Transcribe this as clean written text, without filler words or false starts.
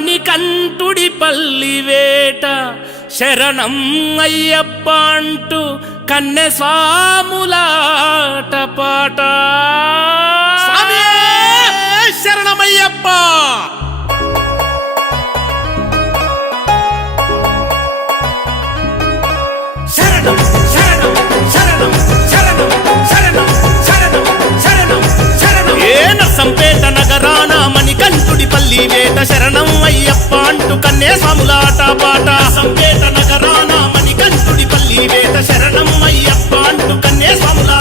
మణికంఠుడి పల్లివేట శరణం అయ్యప్ప అంటూ కన్నె స్వాములాట పాట శరణమయ్యప్ప. శరణం శరణం శరణం శరణం శరణం శరణం శరణం శరణం ఏ నర్సంపేట నగరాన మణికంఠుడి పల్లివేట శరణం అయ్యప్ప అంటూ కన్నే స్వాములాట పాట. నర్సంపేట నగరాన మణికంఠుడి పల్లివేట శరణం అయ్యప్ప అంటూ కన్నే స్వాములాట